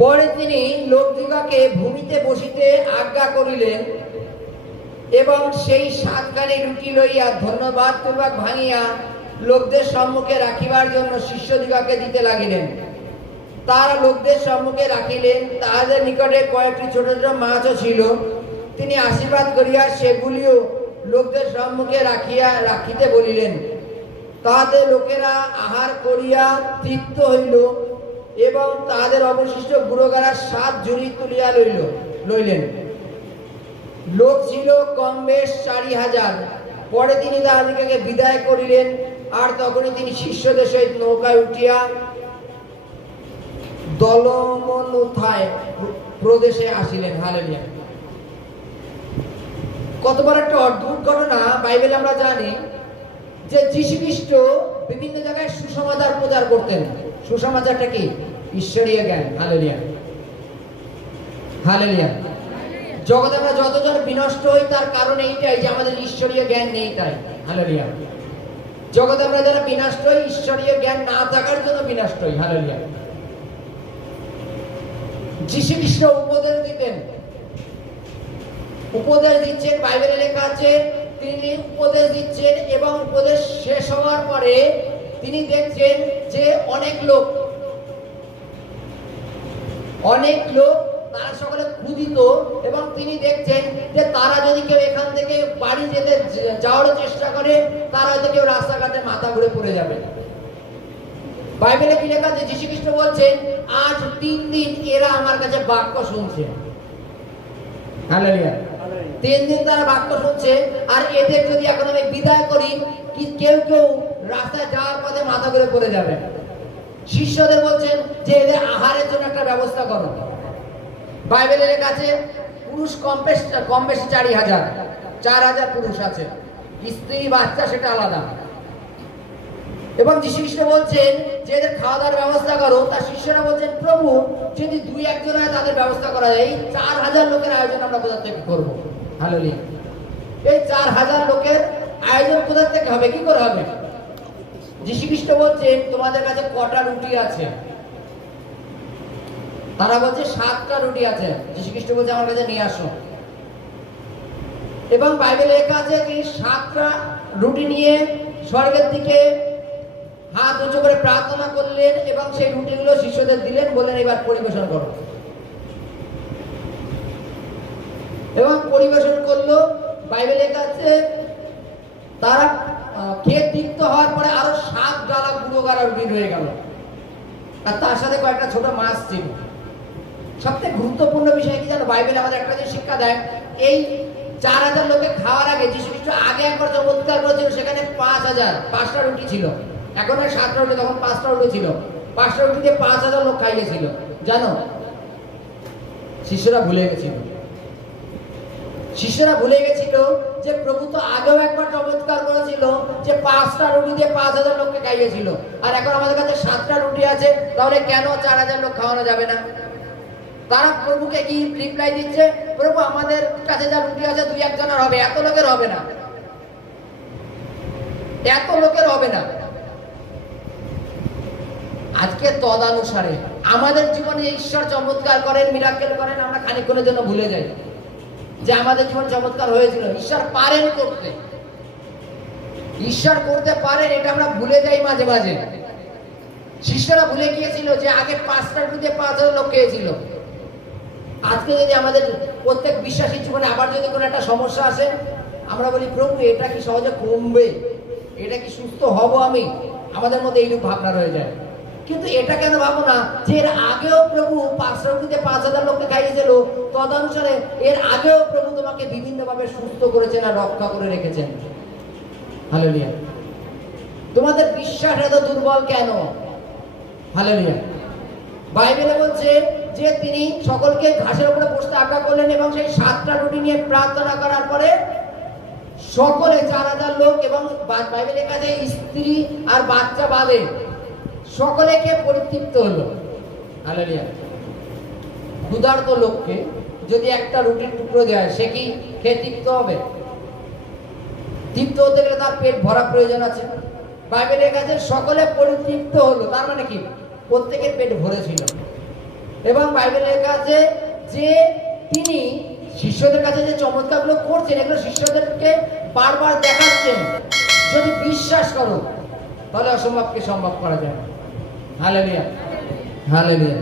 পরে তিনি লোকদিগকে ভূমিতে বসিতে আজ্ঞা করিলেন এবং সেই 7খানি রুটি লইয়া ধন্যবাদ পূর্বক ভাঙিয়া লোকদের সম্মুখে রাখিবার জন্য শিষ্যদিগকে দিতে লাগিলেন। তারা লোকদের সম্মুখে রাখিলেন। তাহাদের নিকটে কয়েকটি ছোট ছোট মাছও ছিল। তিনি আশীর্বাদ করিয়া সেগুলিও লোকদের সম্মুখে রাখিতে বলিলেন। তাহাতে লোকেরা আহার করিয়া তৃপ্ত হইল এবং তাহাদের অবশিষ্ট গুঁড়োগাড়া 7 ঝুড়ি তুলিয়া লইলেন। লোক ছিল কম বেশ 4000। পরে তিনি তাহাদিগকে বিদায় করিলেন। আর তখনই তিনি শিষ্যদের সহিত নৌকায় উঠিয়া দলমনুথায় প্রদেশে আসিলেন। হালেলুয়া। কত বড় একটা অদ্ভুত ঘটনা। বাইবেলে আমরা জানি যে যীশু খ্রিস্ট বিভিন্ন জায়গায় সুসমাচার প্রচার করতেন। সুসমাচারটা কি? ঈশ্বরীয় জ্ঞান। Hallelujah, hallelujah. জগতে আমরা যতজন বিনষ্ট হই তার কারণ এইটাই যে আমাদের ঈশ্বরীয় জ্ঞান নেই। তাই হালেলুয়া। জগতে আমরা যারা বিনষ্ট হই ঈশ্বরীয় জ্ঞান না থাকার জন্য বিনষ্ট হই। হালেলুয়া। যীশু খ্রিস্ট উপদেশ দিতেন, উপদেশ দিচ্ছেন। বাইবেলে লেখা আছে তিনি উপদেশ দিচ্ছেন এবং উপদেশ শেষ হওয়ার পরে তিনি দেখছেন যে অনেক লোক তারা সকলে ক্ষুধিত এবং তিনি দেখছেন যে তারা যদি কেউ এখান থেকে বাড়ি যেতে যাওয়ার চেষ্টা করে তারা হয়তো কেউ রাস্তাঘাটে মাথা ঘুরে পড়ে যাবে। বাইবেলে কি লেখা আছে? যীশু খ্রিস্ট বলছেন আজ 3 দিন এরা আমার কাছে বাক্য শুনছে। হালেলুয়া। 3 দিন তারা বাক্য শুনছে। আর এদের যদি এখন আমি বিদায় করি কি কেউ রাস্তায় যাওয়ার পথে মাথা ঘুরে পড়ে যাবে। শিষ্যদের বলছেন যে এদের আহারের জন্য একটা ব্যবস্থা করো। বাইবেলে লেখা আছে পুরুষ কম বেশি 4000 পুরুষ আছে, স্ত্রী বাচ্চা সেটা আলাদা। এবং যীশু খ্রিস্ট বলছেন যে এদের খাওয়া দাওয়ার ব্যবস্থা করো। তার শিষ্যরা বলছেন প্রভু যদি 2-1 হয় তাদের ব্যবস্থা করা যায়। এই 4000 লোকের আয়োজন আমরা কোথা থেকে করবো? হালেলুয়া। এই 4000 লোকের আয়োজন কোথা থেকে হবে? কি করে হবে? যীশু খ্রিস্ট বলছেন তোমাদের কাছে কটা রুটি আছে? তারা বলছে 7টা রুটি আছে। যীশু খ্রিস্ট বলছে আমার কাছে নিয়ে আসো। এবং বাইবেলে লেখা আছে তিনি 7টা রুটি নিয়ে স্বর্গের দিকে হাত উঁচু করে প্রার্থনা করলেন এবং সেই রুটিগুলো শিষ্যদের দিলেন, বললেন এবার পরিবেশন করো। এবং পরিবেশন করলো। বাইবেলে লেখা আছে তারা খেয়ে তৃপ্ত হওয়ার পরে আরো 7 ডালা গুঁড়োগাড়া রুটি রয়ে গেল আর তার সাথে কয়েকটা ছোট মাছ ছিল। সবথেকে গুরুত্বপূর্ণ বিষয় কি জানো? বাইবেলে আমাদের একটা যে শিক্ষা দেয়, এই 4000 লোকে খাওয়ার আগে যীশু খ্রিস্ট আগে একবার চমৎকার করেছিল। সেখানে 5টা রুটি ছিল। এখন 7টা রুটি, তখন 5টা রুটি ছিল। 5টা রুটি দিয়ে 5000 লোক খাইয়েছিল। জানো শিষ্যরা ভুলে গেছিল। শিষ্যরা ভুলে গেছিল যে প্রভু তো আগেও একবার চমৎকার করেছিল যে 5টা রুটি দিয়ে 5000 লোককে খাইয়েছিল। আর এখন আমাদের কাছে 7টা রুটি আছে, তাহলে কেন 4000 লোক খাওয়ানো যাবে না? তারা প্রভুকে কি রিপ্লাই দিচ্ছে? প্রভু আমাদের কাছে যা রুটি আছে 2-1 জনের হবে, এত লোকের হবে না, এত লোকের হবে না। আজকে তদানুসারে আমাদের জীবনে ঈশ্বর চমৎকার করেন, মিরাকেল করেন, আমরা খানিকক্ষণের জন্য ভুলে যাই যে আমাদের জীবন চমৎকার হয়েছিল। ঈশ্বর পারেন করতে, ঈশ্বর করতে পারেন, এটা আমরা ভুলে যাই মাঝে মাঝে। শিষ্যরা ভুলে গিয়েছিল যে আগে 5টা রুটিতে 5000 লোক খেয়েছিল। আজকে যদি আমাদের প্রত্যেক বিশ্বাসী জীবনে আবার যদি কোনো একটা সমস্যা আসে, আমরা বলি প্রভু এটা কি সহজে কমবে? এটা কি সুস্থ হব আমি? আমাদের মধ্যে এইরূপ ভাবনা রয়ে যায়। কিন্তু এটা কেন ভাবো না যে এর আগেও প্রভু 5টা রুটিতে 5000 লোককে খাইয়েছিল, তদনুসারে এর আগেও প্রভু তোমাকে বিভিন্নভাবে সুস্থ করেছেন আর রক্ষা করে রেখেছেন। হালেলুয়া। তোমাদের বিশ্বাস এত দুর্বল কেন? হালেলুয়া। বাইবেলে বলছে যে তিনি সকলকে ঘাসের উপরে বসতে আজ্ঞা করলেন এবং সেই 7টা রুটি নিয়ে প্রার্থনা করার পরে সকলে 4000 লোক এবং বাইবেলে লেখা আছে স্ত্রী আর বাচ্চা বাদে সকলে খেয়ে পরিতৃপ্ত হলো। হালেলুয়া। ক্ষুধার্ত লোককে যদি একটা রুটির টুকরো দেওয়া হয়, সে কি খেয়ে তৃপ্ত হবে? তৃপ্ত হতে গেলে তার পেট ভরা প্রয়োজন আছে। বাইবেলের কাছে সকলে পরিতৃপ্ত হলো, তার মানে কি প্রত্যেকের পেট ভরেছিল। এবং বাইবেলে লেখা আছে যে তিনি শিষ্যদের কাছে যে চমৎকারগুলো করছেন এগুলো শিষ্যদেরকে বারবার দেখাচ্ছেন। যদি বিশ্বাস করো তাহলে অসম্ভবকে সম্ভব করা যায়। Hallelujah, hallelujah.